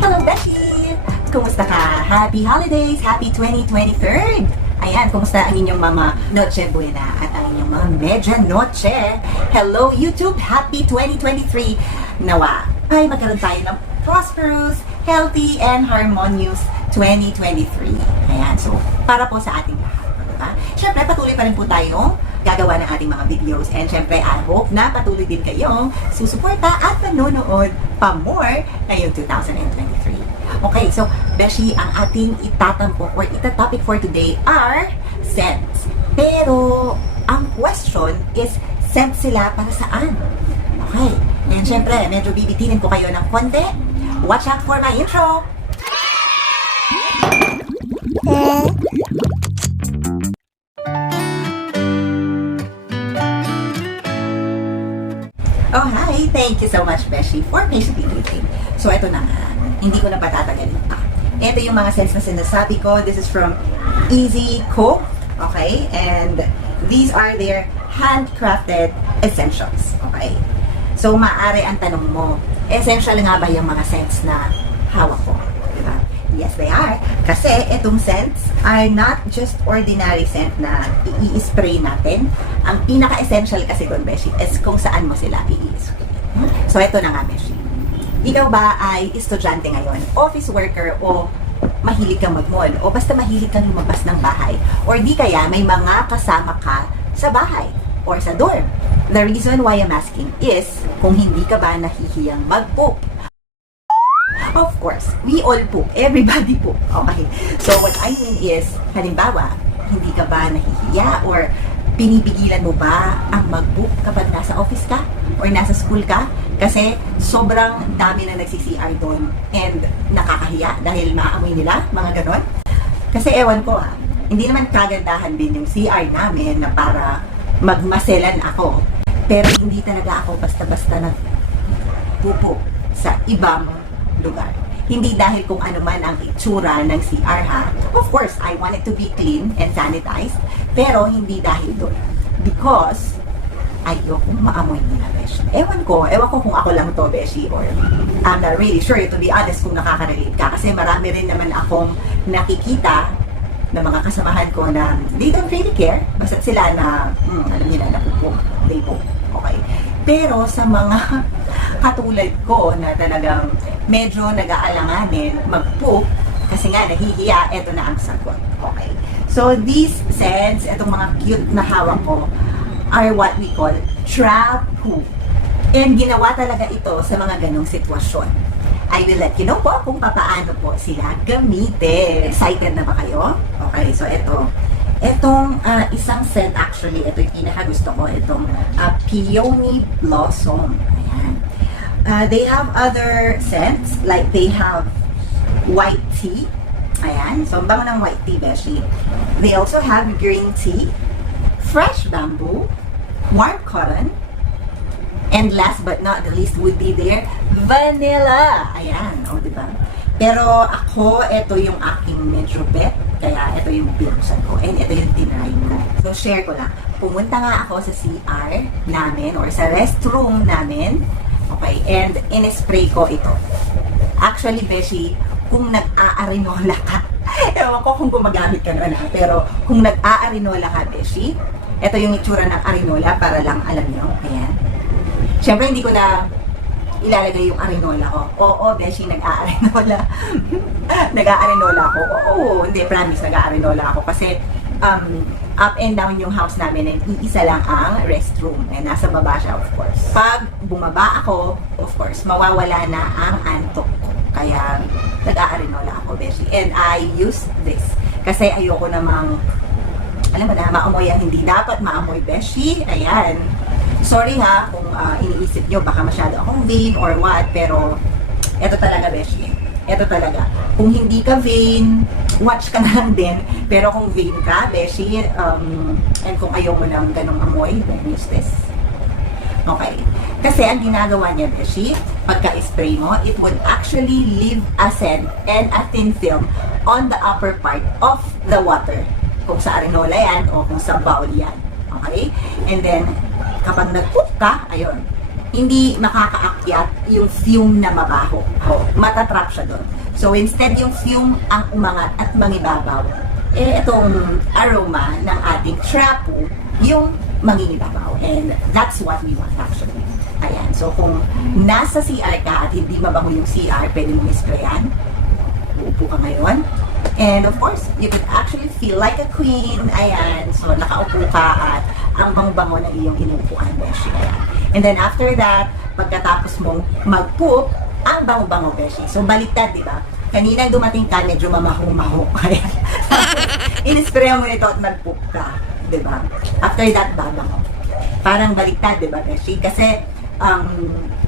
Hello, Beshi! Kumusta ka? Happy holidays! Happy 2023! Ayan, kumusta ang inyong mga Noche Buena at ang inyong mga Medya Noche? Hello, YouTube! Happy 2023! Nawa ay magkaroon tayo ng prosperous, healthy, and harmonious 2023. Ayan, so para po sa ating lahat. Diba? Siyempre, patuloy pa rin po tayong gagawa ng ating mga videos. And syempre, I hope na patuloy din kayong susuporta at manonood pa more ngayong 2023. Okay, so, Beshi, ang ating itatampok or itatopic for today are scents. Pero, ang question is, scents sila para saan? Okay, and syempre, medyo bibitinin ko kayo ng konti. Watch out for my intro! Oh, hi! Thank you so much, Beshi, for patiently waiting. So, ito na nga. Hindi ko na patatagalin pa. Ito yung mga scents na sinasabi ko. This is from Easy Cook. Okay? And these are their handcrafted essentials. Okay? So, maaari ang tanong mo, essential nga ba yung mga scents na hawak ko? Diba? Yes, they are. Kasi itong scents are not just ordinary scent na i-spray natin. Ang pinaka-essential kasi doon, Beshi, is kung saan mo sila i-spray. So, ito na nga, Beshi. Ikaw ba ay estudyante ngayon, office worker, o mahilig kang mag-mall, o basta mahilig kang lumabas ng bahay, or di kaya may mga kasama ka sa bahay, or sa dorm? The reason why I'm asking is, kung hindi ka ba nahihiyang mag-poop? Of course, we all poop. Everybody poop. Okay. So, what I mean is, halimbawa, hindi ka ba nahihiya or pinipigilan mo ba ang mag-poop kapag nasa office ka or nasa school ka? Kasi sobrang dami na nagsi-CR doon and nakakahiya dahil maamoy nila, mga ganon. Kasi ewan ko hindi naman kagandahan din yung CR namin na para magmaselan ako. Pero hindi talaga ako basta-basta nagpupo sa ibang lugar. Hindi dahil kung ano man ang itsura ng CR Of course, I want it to be clean and sanitized. Pero hindi dahil doon. Because ayokong maamoy nila, Beshi. Ewan ko kung ako lang to, Beshi, or I'm not really sure, to be honest, kung nakaka-relate ka. Kasi marami rin naman akong nakikita na mga kasamahan ko na they don't really care. Basta sila na, alam nila, napupong, they poop. Okay. Pero sa mga katulad ko na talagang medyo nag-aalanganin mag-poop, kasi nga nahihiya, eto na ang sagot. Okay. So, these scents, etong mga cute na hawak ko, are what we call Trapoo. And ginawa talaga ito sa mga ganong sitwasyon. I will let you know po kung paano po sila gamitin. Excited na ba kayo? Okay, so etong isang scent actually, ito yung pinaka-gusto ko, itong Peony Blossom. Ayan. They have other scents, like they have white tea. Ayan, so ang bango ng white tea, Beshi. They also have green tea, fresh bamboo, warm cotton, and last but not the least would be their vanilla. Ayan, diba? Pero ako, ito yung aking medyo bet, kaya ito yung binuksan ko, and ito yung tinry ko. So, share ko lang. Pumunta nga ako sa CR namin, or sa restroom namin, okay, and in-spray ko ito. Actually, Beshi, kung nag-aarinola ka, ewan ko kung gumagamit ka na, pero kung nag-aarinola ka, Beshi, ito yung itsura ng arinola para lang alam nyo. Ayan. Siyempre, hindi ko na ilalagay yung arinola ko. Oo, Beshi, nag-aarinola. Nag-aarinola ako. Oo, hindi, promise, nag-aarinola ako. Kasi, up and down yung house namin and iisa lang ang restroom. And nasa baba siya, of course. Pag bumaba ako, of course, mawawala na ang antok ko. Kaya, nag-aarinola ako, Beshi. And I use this. Kasi ayoko namang alam mo na, maamoy ang hindi dapat maamoy, Beshi. Ayan. Sorry kung iniisip nyo, baka masyado akong vain or what, pero eto talaga, Beshi. Eto talaga. Kung hindi ka vain, watch ka na lang din. Pero kung vain ka, Beshi, and kung ayaw mo ng ganong amoy, then use this. Okay. Kasi ang ginagawa niya, Beshi, pagka-spray mo, it would actually leave a scent and a thin film on the upper part of the water. Kung sa arinola yan o kung sa bowl yan. Okay? And then, kapag nag-cook ka, ayun, hindi makakaakyat yung fume na mabaho. Matatrap siya doon. So instead yung fume ang umangat at mangibabaw, itong aroma ng ating Trapoo yung mangingibabaw. And that's what we want actually. Ayan. So kung nasa CR ka at hindi mabango yung CR, pwede mong isprayan. Uupo ka ngayon. And of course, you could actually feel like a queen. Ayan. So nakaupo ka at ang bango-bango na iyong inuupuan. Beshi. Ayan. And then after that, pagkatapos mong mag-poop, ang bango-bango, Beshi. So baliktad, di ba? Kanina dumating ka, medyo mamaho-maho. Ayan. Inispray mo nito at nag-poop ka. Diba? After that, babango. Parang baliktad, diba, Beshi? Kasi,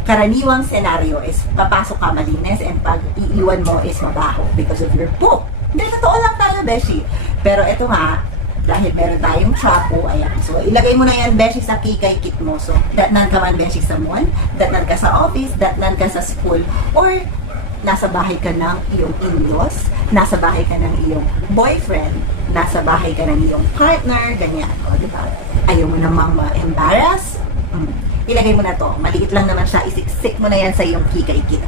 karaniwang senaryo is papasok ka malinis and pag iiwan mo is mabaho because of your poop. Hindi, totoo lang tayo, Beshi. Pero ito nga, dahil meron tayong Trapoo, ayan. So, ilagay mo na yan, Beshi, sa kikay kit mo. So, datnan ka man, Beshi, sa mall, datnan ka sa office, datnan ka sa school, or nasa bahay ka ng iyong in-laws, nasa bahay ka ng iyong boyfriend, nasa bahay ka ng iyong partner, ganyan. O, diba? Ayaw mo namang ma-embarrass? Ilagay mo na to. Maliit lang naman siya. Isiksik mo na yan sa iyong kikay-kit.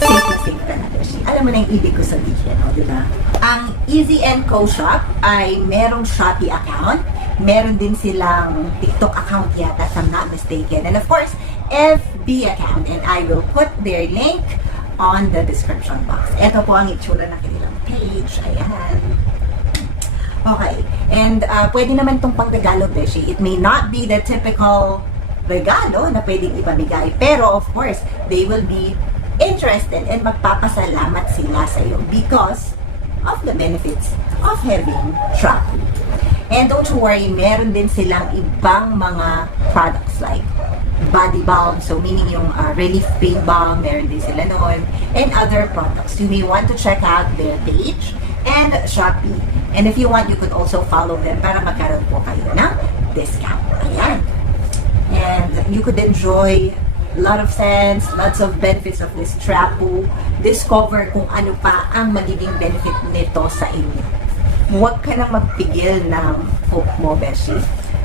Safe ka na, Beshi. Alam mo na yung ibig ko sabihin, o, diba? Ang Easy & Co Shop ay merong Shopee account. Meron din silang TikTok account yata, if I'm not mistaken. And of course, FB account. And I will put their link on the description box. Ito po ang itsura ng kanilang page. Ayan. Okay. And pwede naman itong pangregalo, Beshi. It may not be the typical regalo na pwedeng ipamigay. Pero of course, they will be interested and magpapasalamat sila sa iyo because of the benefits of having Trapoo. And don't worry, meron din silang ibang mga products like body balm, so meaning yung relief pain balm, meron din sila noon, and other products. You may want to check out their page and Shopee. And if you want, you could also follow them para magkaroon po kayo ng discount. Ayan. And you could enjoy a lot of scents, lots of benefits of this Trapoo. Discover kung ano pa ang magiging benefit nito sa inyo. Huwag ka nang magpigil ng hope mo, Beshi.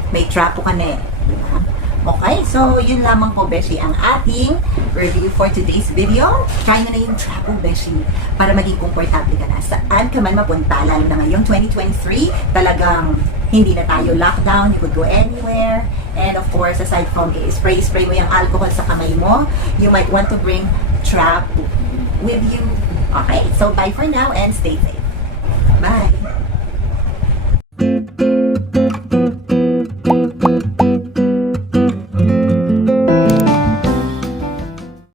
May Trapoo ka na eh. Diba? Okay, so yun lamang po, Beshi, ang ating review for today's video. Try na yung Trapoo, Beshi, para maging komportable ka na. Saan ka man mapunta, lalo na ngayong 2023, talagang hindi na tayo lockdown, you could go anywhere. And of course, aside from spray mo yung alcohol sa kamay mo, you might want to bring Trapoo with you. Okay, so bye for now and stay safe. Bye!